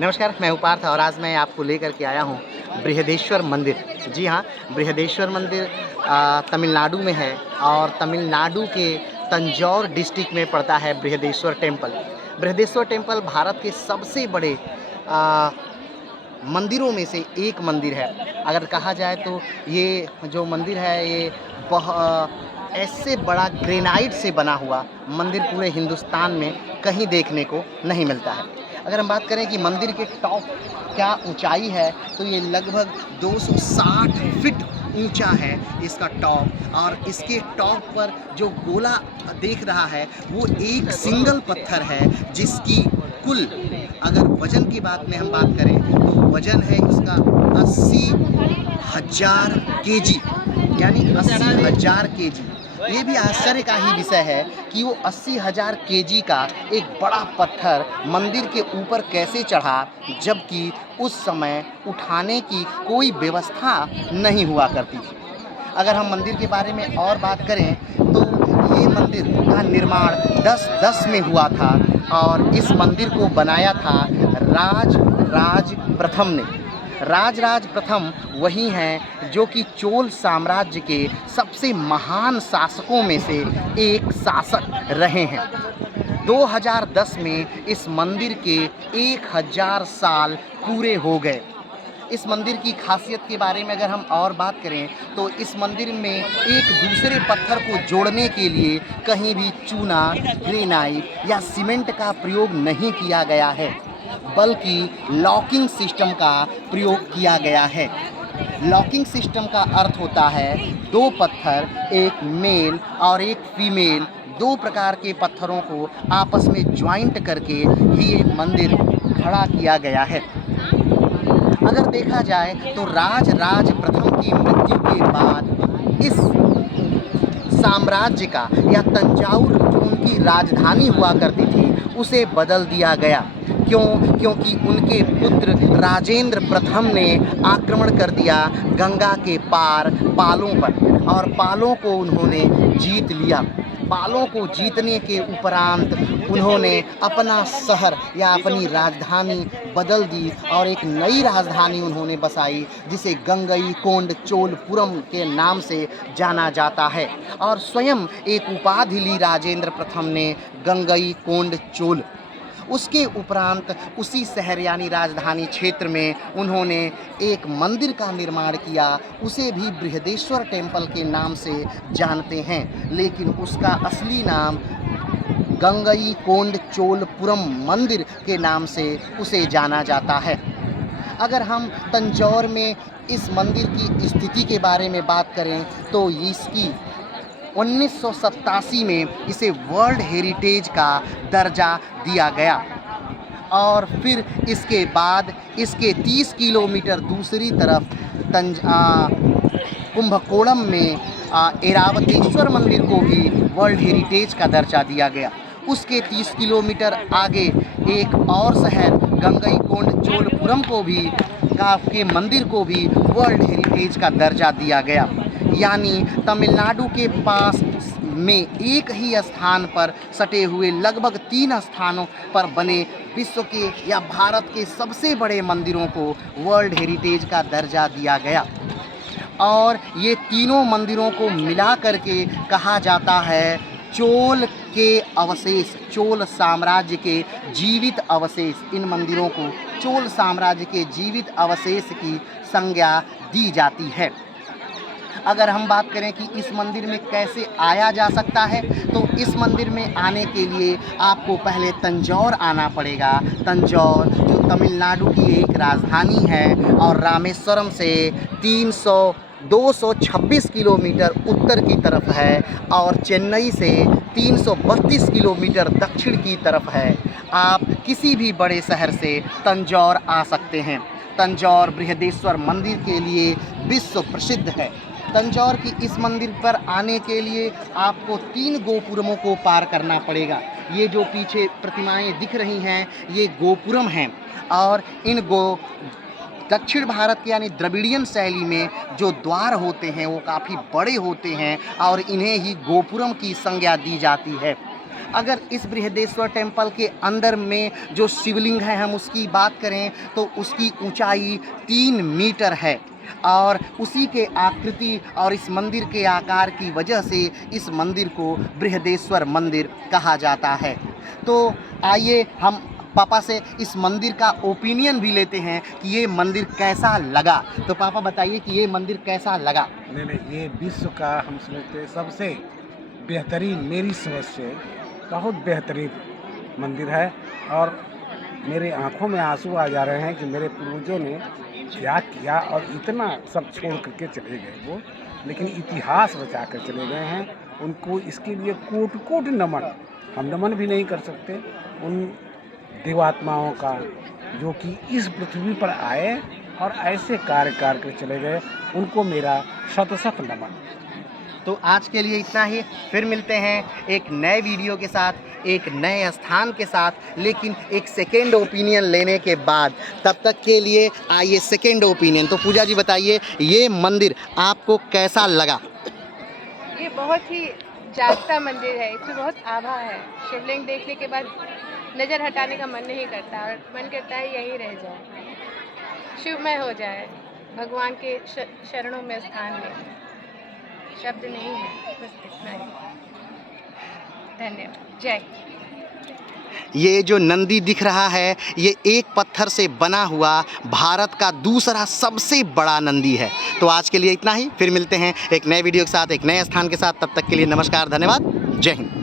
नमस्कार, मैं हूँ पार्थ और आज मैं आपको लेकर के आया हूँ बृहदेश्वर मंदिर। जी हाँ, बृहदेश्वर मंदिर तमिलनाडु में है और तमिलनाडु के तंजौर डिस्ट्रिक्ट में पड़ता है बृहदेश्वर टेम्पल। बृहदेश्वर टेम्पल भारत के सबसे बड़े अ, मंदिरों में से एक मंदिर है। अगर कहा जाए तो ये जो मंदिर है ये ऐसे बड़ा ग्रेनाइट से बना हुआ मंदिर पूरे हिंदुस्तान में कहीं देखने को नहीं मिलता है। अगर हम बात करें कि मंदिर के टॉप क्या ऊंचाई है तो ये लगभग 260 फीट ऊंचा है इसका टॉप। और इसके टॉप पर जो गोला देख रहा है वो एक सिंगल पत्थर है जिसकी कुल अगर वजन की बात में हम बात करें तो वजन है इसका 80,000 केजी, यानी 80,000 केजी। ये भी आश्चर्य का ही विषय है कि वो 80,000 केजी का एक बड़ा पत्थर मंदिर के ऊपर कैसे चढ़ा, जबकि उस समय उठाने की कोई व्यवस्था नहीं हुआ करती थी। अगर हम मंदिर के बारे में और बात करें तो ये मंदिर का निर्माण 1010 में हुआ था और इस मंदिर को बनाया था राज प्रथम ने। राज प्रथम वही हैं जो कि चोल साम्राज्य के सबसे महान शासकों में से एक शासक रहे हैं। 2010 में इस मंदिर के 1000 साल पूरे हो गए। इस मंदिर की खासियत के बारे में अगर हम और बात करें तो इस मंदिर में एक दूसरे पत्थर को जोड़ने के लिए कहीं भी चूना, ग्रेनाइट या सीमेंट का प्रयोग नहीं किया गया है, बल्कि लॉकिंग सिस्टम का प्रयोग किया गया है। लॉकिंग सिस्टम का अर्थ होता है दो पत्थर, एक मेल और एक फीमेल, दो प्रकार के पत्थरों को आपस में ज्वाइंट करके ही एक मंदिर खड़ा किया गया है। अगर देखा जाए तो राज प्रथम की मृत्यु के बाद इस साम्राज्य का या तंजाउर जो उनकी राजधानी हुआ करती थी उसे बदल दिया गया। क्योंकि उनके पुत्र राजेंद्र प्रथम ने आक्रमण कर दिया गंगा के पार पालों पर और पालों को उन्होंने जीत लिया। पालों को जीतने के उपरांत उन्होंने अपना शहर या अपनी राजधानी बदल दी और एक नई राजधानी उन्होंने बसाई जिसे गंगईकोंड-चोलपुरम के नाम से जाना जाता है। और स्वयं एक उपाधि ली राजेंद्र प्रथम ने, गंगईकोंड-चोल। उसके उपरांत उसी शहर यानी राजधानी क्षेत्र में उन्होंने एक मंदिर का निर्माण किया, उसे भी बृहदेश्वर टेम्पल के नाम से जानते हैं, लेकिन उसका असली नाम गंगईकोंड-चोलपुरम मंदिर के नाम से उसे जाना जाता है। अगर हम तंजौर में इस मंदिर की स्थिति के बारे में बात करें तो इसकी 1987 में इसे वर्ल्ड हेरिटेज का दर्जा दिया गया और फिर इसके बाद इसके 30 किलोमीटर दूसरी तरफ कुंभकोणम में ऐरावतेश्वर मंदिर को भी वर्ल्ड हेरिटेज का दर्जा दिया गया। उसके 30 किलोमीटर आगे एक और शहर गंगईकोंड-चोलपुरम को भी के मंदिर को भी वर्ल्ड हेरिटेज का दर्जा दिया गया। यानी तमिलनाडु के पास में एक ही स्थान पर सटे हुए लगभग 3 स्थानों पर बने विश्व के या भारत के सबसे बड़े मंदिरों को वर्ल्ड हेरिटेज का दर्जा दिया गया। और ये तीनों मंदिरों को मिला करके कहा जाता है चोल के अवशेष, चोल साम्राज्य के जीवित अवशेष। इन मंदिरों को चोल साम्राज्य के जीवित अवशेष की संज्ञा दी जाती है। अगर हम बात करें कि इस मंदिर में कैसे आया जा सकता है तो इस मंदिर में आने के लिए आपको पहले तंजौर आना पड़ेगा। तंजौर जो तमिलनाडु की एक राजधानी है और रामेश्वरम से 226 किलोमीटर उत्तर की तरफ है और चेन्नई से 332 किलोमीटर दक्षिण की तरफ है। आप किसी भी बड़े शहर से तंजौर आ सकते हैं। तंजौर बृहदेश्वर मंदिर के लिए विश्व प्रसिद्ध है। तंजौर की इस मंदिर पर आने के लिए आपको 3 गोपुरमों को पार करना पड़ेगा। ये जो पीछे प्रतिमाएं दिख रही हैं ये गोपुरम हैं और इन दक्षिण भारत के यानी द्रविड़ियन शैली में जो द्वार होते हैं वो काफ़ी बड़े होते हैं और इन्हें ही गोपुरम की संज्ञा दी जाती है। अगर इस बृहदेश्वर टेम्पल के अंदर में जो शिवलिंग है हम उसकी बात करें तो उसकी ऊंचाई 3 मीटर है और उसी के आकृति और इस मंदिर के आकार की वजह से इस मंदिर को बृहदेश्वर मंदिर कहा जाता है। तो आइए हम पापा से इस मंदिर का ओपिनियन भी लेते हैं कि ये मंदिर कैसा लगा। तो पापा बताइए कि ये मंदिर कैसा लगा। नहीं, ये विश्व का हम समझते सबसे बेहतरीन, मेरी समझ से बहुत बेहतरीन मंदिर है और मेरे आंखों में आंसू आ जा रहे हैं कि मेरे पूर्वजों ने क्या किया और इतना सब छोड़ करके चले गए वो, लेकिन इतिहास बचा कर चले गए हैं। उनको इसके लिए कोटि कोटि नमन, हम नमन भी नहीं कर सकते उन देवात्माओं का जो कि इस पृथ्वी पर आए और ऐसे कार्य कर चले गए, उनको मेरा शत शत नमन। तो आज के लिए इतना ही, फिर मिलते हैं एक नए वीडियो के साथ, एक नए स्थान के साथ, लेकिन एक सेकेंड ओपिनियन लेने के बाद। तब तक के लिए आइए सेकेंड ओपिनियन। तो पूजा जी बताइए ये मंदिर आपको कैसा लगा। ये बहुत ही जागता मंदिर है, इसमें बहुत आभा है। शिवलिंग देखने के बाद नज़र हटाने का मन नहीं करता और मन करता है यहीं रह जाए, शिवमय हो जाए, भगवान के शरणों में स्थान ले। शब्द नहीं है, बस इतना ही। धन्यवाद। जय। ये जो नंदी दिख रहा है ये एक पत्थर से बना हुआ भारत का दूसरा सबसे बड़ा नंदी है। तो आज के लिए इतना ही, फिर मिलते हैं एक नए वीडियो के साथ, एक नए स्थान के साथ। तब तक के लिए नमस्कार, धन्यवाद, जय हिंद।